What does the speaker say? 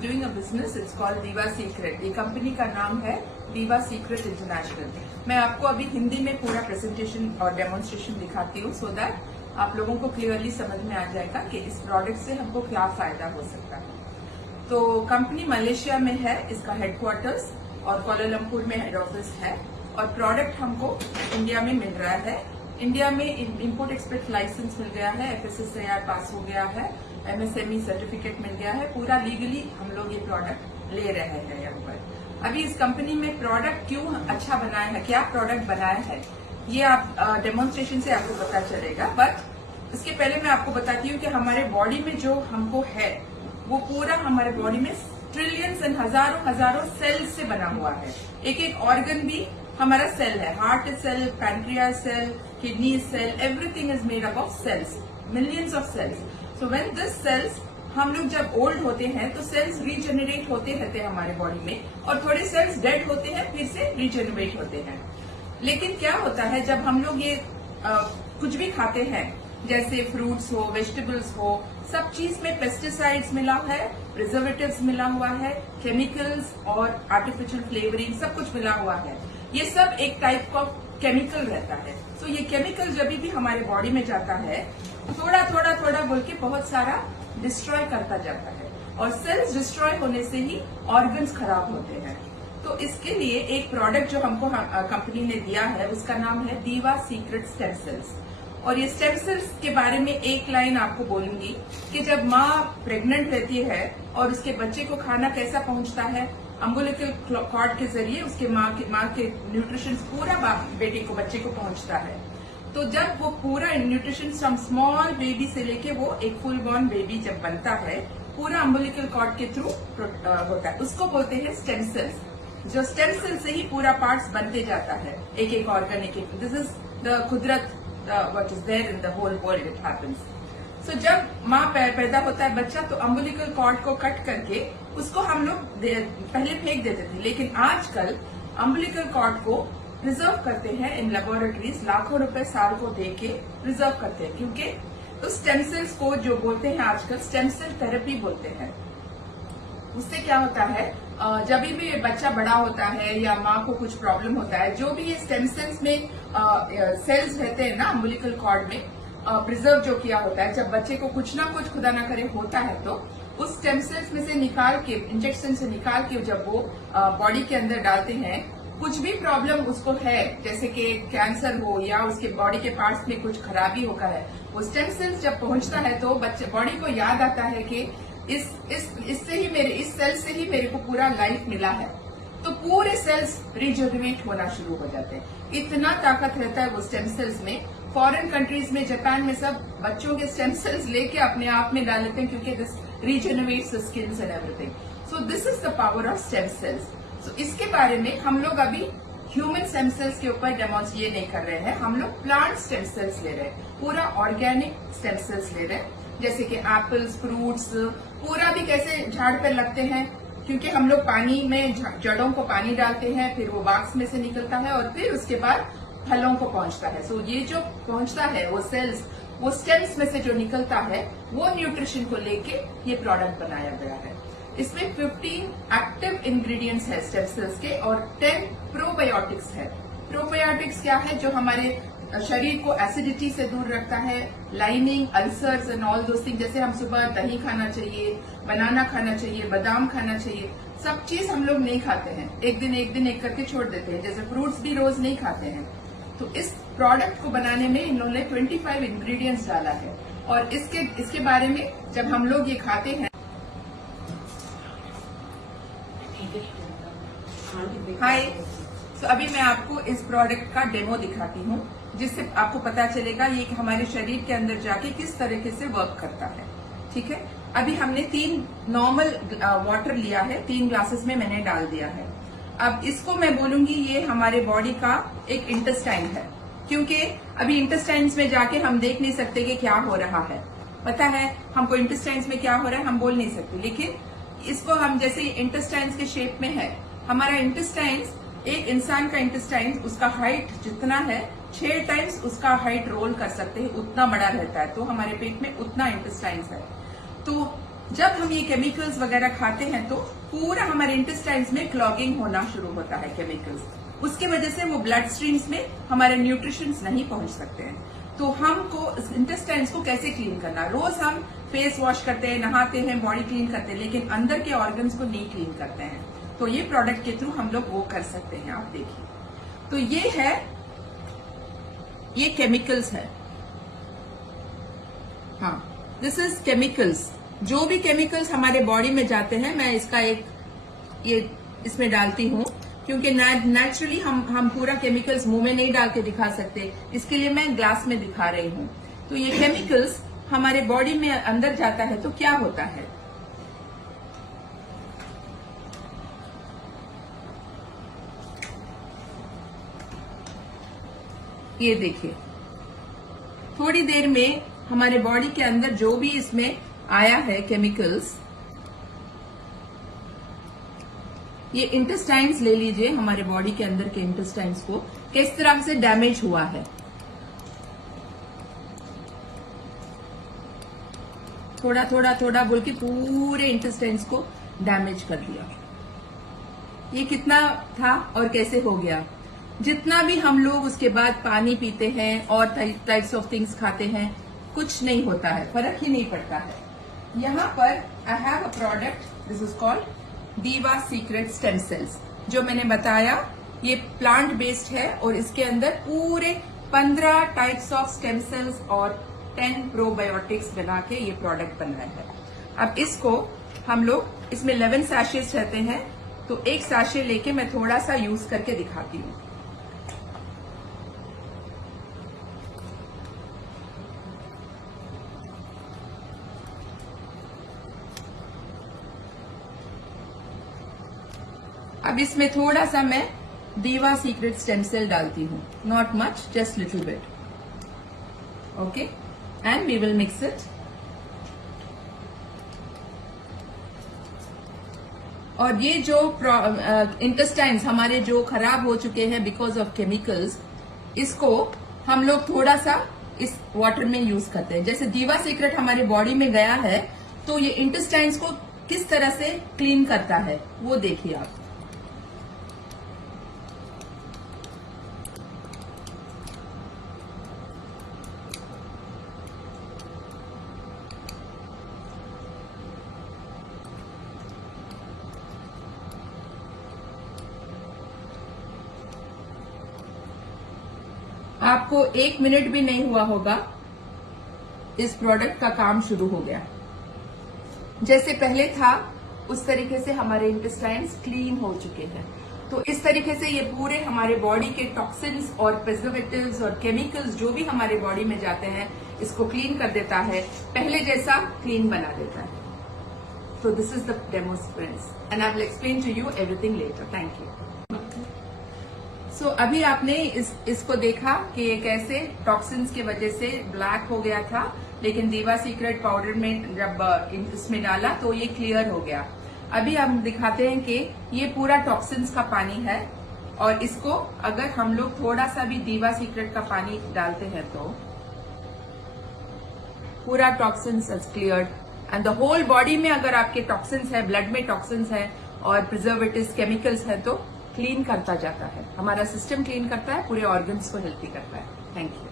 doing a business. It's called Diva Secret. ये company का नाम है Diva Secret International. मैं आपको अभी हिंदी में पूरा प्रेजेंटेशन और डेमोन्स्ट्रेशन दिखाती हूँ so that आप लोगों को क्लियरली समझ में आ जाएगा कि इस प्रोडक्ट से हमको क्या फायदा हो सकता है। तो कंपनी मलेशिया में है, इसका हेडक्वार्टर्स और कोलालमपुर में हेड ऑफिस है और प्रोडक्ट हमको इंडिया में मिल रहा है। इंडिया में इंपोर्ट एक्सपोर्ट लाइसेंस मिल गया है, FSSAI पास हो गया है, MSME सर्टिफिकेट मिल गया है, पूरा लीगली हम लोग ये प्रोडक्ट ले रहे हैं यहाँ पर। अभी इस कंपनी में प्रोडक्ट क्यों अच्छा बनाया है, क्या प्रोडक्ट बनाया है, ये आप डेमोन्स्ट्रेशन से आपको पता चलेगा। बट इसके पहले मैं आपको बताती हूँ कि हमारे बॉडी में जो हमको है वो पूरा हमारे बॉडी में ट्रिलियंस एंड हजारों सेल्स से बना हुआ है। एक एक ऑर्गन भी हमारा सेल है, heart cell, pancreas cell, kidney cell, everything is made up of cells, millions of cells. So when this cells, हम लोग जब ओल्ड होते हैं तो सेल्स रीजेनरेट होते रहते हैं हमारे बॉडी में और थोड़े सेल्स डेड होते हैं फिर से रीजेनरेट होते हैं। लेकिन क्या होता है जब हम लोग ये कुछ भी खाते हैं, जैसे फ्रूट्स हो, वेजिटेबल्स हो, सब चीज में पेस्टिसाइड्स मिला है, प्रिजर्वेटिव्स मिला हुआ है, केमिकल्स और आर्टिफिशियल फ्लेवरिंग सब कुछ मिला हुआ है। ये सब एक टाइप का केमिकल रहता है। सो ये केमिकल जब भी हमारे बॉडी में जाता है थोड़ा बोल के बहुत सारा डिस्ट्रॉय करता जाता है और सेल्स डिस्ट्रॉय होने से ही ऑर्गन्स खराब होते हैं। तो इसके लिए एक प्रोडक्ट जो हमको कंपनी ने दिया है उसका नाम है दीवा सीक्रेट स्टेम सेल्स। और ये स्टेम सेल्स के बारे में एक लाइन आपको बोलूंगी कि जब माँ प्रेग्नेंट रहती है और उसके बच्चे को खाना कैसा पहुंचता है, अम्बिलिकल कॉर्ड के जरिए उसके माँ के न्यूट्रिशन पूरा बेटे को, बच्चे को पहुंचता है। तो जब वो पूरा न्यूट्रिशन फ्रॉम स्मॉल बेबी से लेके वो एक फुल बॉर्न बेबी जब बनता है, पूरा अम्बिलिकल कॉर्ड के थ्रू होता है, उसको बोलते हैं स्टेम सेल्स। जो स्टेम सेल से ही पूरा पार्ट्स बनते जाता है, एक एक ऑर्गन, एक एक। दिस इज द कुदरत what is there in the whole world, it happens. So जब माँ पैदा होता है बच्चा तो अम्बिलिकल कॉर्ड को कट करके उसको हम लोग पहले फेंक देते थे, लेकिन आजकल अम्बिलिकल कॉर्ड को प्रिजर्व करते हैं इन लेबोरेटरीज, लाखों रुपए साल को दे के प्रिजर्व करते हैं, क्योंकि उस स्टेम सेल्स को जो बोलते हैं आजकल स्टेम सेल थेरेपी बोलते हैं। उससे क्या होता है, जब भी बच्चा बड़ा होता है या माँ को कुछ प्रॉब्लम होता है, जो भी ये स्टेम सेल्स में सेल्स रहते हैं ना अम्बिलिकल कॉर्ड में, प्रिजर्व जो किया होता है, जब बच्चे को कुछ ना कुछ खुदा ना करे होता है तो उस स्टेम सेल्स में से निकाल के, इंजेक्शन से निकाल के जब वो बॉडी के अंदर डालते हैं, कुछ भी प्रॉब्लम उसको है, जैसे कि कैंसर हो या उसके बॉडी के पार्ट्स में कुछ खराबी होगा है, वो स्टेम सेल्स जब पहुंचता है तो बच्चे बॉडी को याद आता है कि इस सेल से ही मेरे को पूरा लाइफ मिला है, तो पूरे सेल्स रिजेनरेट होना शुरू हो जाते हैं। इतना ताकत रहता है वो स्टेम सेल्स में। फॉरेन कंट्रीज में, जापान में सब बच्चों के स्टेम सेल्स लेके अपने आप में डाल लेते हैं, क्योंकि this regenerates the skins and everything. So this is the power of stem cells. सो इसके बारे में हम लोग अभी ह्यूमन स्टेम सेल्स के ऊपर डेमोन्स्ट्रेट नहीं कर रहे हैं, हम लोग प्लांट स्टेम सेल्स ले रहे हैं, पूरा ऑर्गेनिक स्टेम सेल्स ले रहे हैं, जैसे कि एप्पल्स, फ्रूट्स, पूरा भी कैसे झाड़ पर लगते हैं, क्योंकि हम लोग पानी में जड़ों को पानी डालते हैं, फिर वो बाक्स में से निकलता है और फिर उसके बाद फलों को पहुंचता है। सो ये जो पहुंचता है वो सेल्स, वो स्टेम्स में से जो निकलता है, वो न्यूट्रिशन को लेके ये प्रोडक्ट बनाया गया है। इसमें 15 एक्टिव इंग्रेडिएंट्स है स्टेम सेल्स के और 10 प्रोबायोटिक्स है। प्रोबायोटिक्स क्या है, जो हमारे शरीर को एसिडिटी से दूर रखता है, lining, ulcers and all those thing. जैसे हम सुबह दही खाना चाहिए, बनाना खाना चाहिए, बादाम खाना चाहिए, सब चीज हम लोग नहीं खाते हैं, एक दिन एक करके छोड़ देते हैं, जैसे फ्रूट्स भी रोज नहीं खाते हैं। तो इस प्रोडक्ट को बनाने में इन्होंने 25 इंग्रेडिएंट्स डाला है और इसके बारे में जब हम लोग ये खाते हैं। हाय, तो अभी मैं आपको इस प्रोडक्ट का डेमो दिखाती हूँ, जिससे आपको पता चलेगा ये हमारे शरीर के अंदर जाके किस तरीके से वर्क करता है। ठीक है, अभी हमने 3 नॉर्मल वाटर लिया है, 3 ग्लासेस में मैंने डाल दिया है। अब इसको मैं बोलूंगी ये हमारे बॉडी का एक इंटेस्टाइन है, क्योंकि अभी इंटेस्टाइन्स में जाके हम देख नहीं सकते कि क्या हो रहा है। पता है हमको इंटेस्टाइन्स में क्या हो रहा है, हम बोल नहीं सकते, लेकिन इसको हम जैसे इंटेस्टाइन्स के शेप में है, हमारा इंटेस्टाइन्स, एक इंसान का इंटेस्टाइन, उसका हाइट जितना है 6 टाइम्स उसका हाइट रोल कर सकते हैं, उतना बड़ा रहता है, तो हमारे पेट में उतना इंटेस्टाइन्स है। तो जब हम ये केमिकल्स वगैरह खाते हैं तो पूरा हमारे इंटेस्टाइन्स में क्लॉगिंग होना शुरू होता है केमिकल्स, उसके वजह से वो ब्लड स्ट्रीम्स में हमारे न्यूट्रिशंस नहीं पहुंच सकते हैं। तो हमको इंटेस्टाइन्स को कैसे क्लीन करना, रोज हम फेस वॉश करते हैं, नहाते हैं, बॉडी क्लीन करते हैं, लेकिन अंदर के ऑर्गन्स को नहीं क्लीन करते हैं। तो ये प्रोडक्ट के थ्रू हम लोग वो कर सकते हैं। आप देखिए, तो ये है, ये केमिकल्स है। हाँ, दिस इज केमिकल्स। जो भी केमिकल्स हमारे बॉडी में जाते हैं, मैं इसका एक ये इसमें डालती हूँ, क्योंकि नेचुरली हम पूरा केमिकल्स मुंह में नहीं डाल के दिखा सकते, इसके लिए मैं ग्लास में दिखा रही हूँ। तो ये केमिकल्स हमारे बॉडी में अंदर जाता है तो क्या होता है, ये देखिए, थोड़ी देर में हमारे बॉडी के अंदर जो भी इसमें आया है केमिकल्स, ये इंटेस्टाइन्स ले लीजिए, हमारे बॉडी के अंदर के इंटेस्टाइन्स को किस तरह से डैमेज हुआ है। थोड़ा थोड़ा थोड़ा बोल के पूरे इंटेस्टाइन्स को डैमेज कर दिया। ये कितना था और कैसे हो गया। जितना भी हम लोग उसके बाद पानी पीते हैं और टाइप्स ऑफ थिंग्स खाते हैं, कुछ नहीं होता है, फर्क ही नहीं पड़ता है। यहाँ पर I have a product, this is called दीवा सीक्रेट स्टेम सेल्स। जो मैंने बताया ये प्लांट बेस्ड है और इसके अंदर पूरे 15 टाइप्स ऑफ स्टेम सेल्स और 10 प्रोबायोटिक्स बना के ये प्रोडक्ट बनाया है। अब इसको हम लोग, इसमें 11 सैशेस रहते हैं, तो एक सैशे लेके मैं थोड़ा सा यूज करके दिखाती हूँ। अब इसमें थोड़ा सा मैं दीवा सीक्रेट स्टेम सेल डालती हूँ, not much, just little bit, okay, and we will mix it. और ये जो इंटेस्टाइन्स हमारे जो खराब हो चुके हैं बिकॉज ऑफ केमिकल्स, इसको हम लोग थोड़ा सा इस वाटर में यूज करते हैं। जैसे दीवा सीक्रेट हमारे बॉडी में गया है तो ये इंटेस्टाइन्स को किस तरह से क्लीन करता है वो देखिए आप। आपको 1 मिनट भी नहीं हुआ होगा, इस प्रोडक्ट का काम शुरू हो गया। जैसे पहले था उस तरीके से हमारे इंटेस्टाइन्स क्लीन हो चुके हैं। तो इस तरीके से ये पूरे हमारे बॉडी के टॉक्सिन्स और प्रिजर्वेटिव्स और केमिकल्स जो भी हमारे बॉडी में जाते हैं, इसको क्लीन कर देता है, पहले जैसा क्लीन बना देता है। So this is the demo friends and I will explain to you everything later. Thank you. So अभी आपने इसको देखा कि ये कैसे टॉक्सिन्स की वजह से ब्लैक हो गया था, लेकिन दीवा सीक्रेट पाउडर में जब इसमें डाला तो ये क्लियर हो गया। अभी हम दिखाते हैं कि ये पूरा टॉक्सिन्स का पानी है और इसको अगर हम लोग थोड़ा सा भी दीवा सीक्रेट का पानी डालते हैं तो पूरा toxins is cleared and the whole body में अगर आपके टॉक्सिन्स है, ब्लड में टॉक्सिन्स है और प्रिजर्वेटिव्स केमिकल्स है तो क्लीन करता जाता है। हमारा सिस्टम क्लीन करता है, पूरे ऑर्गन्स को हेल्थी करता है। Thank you.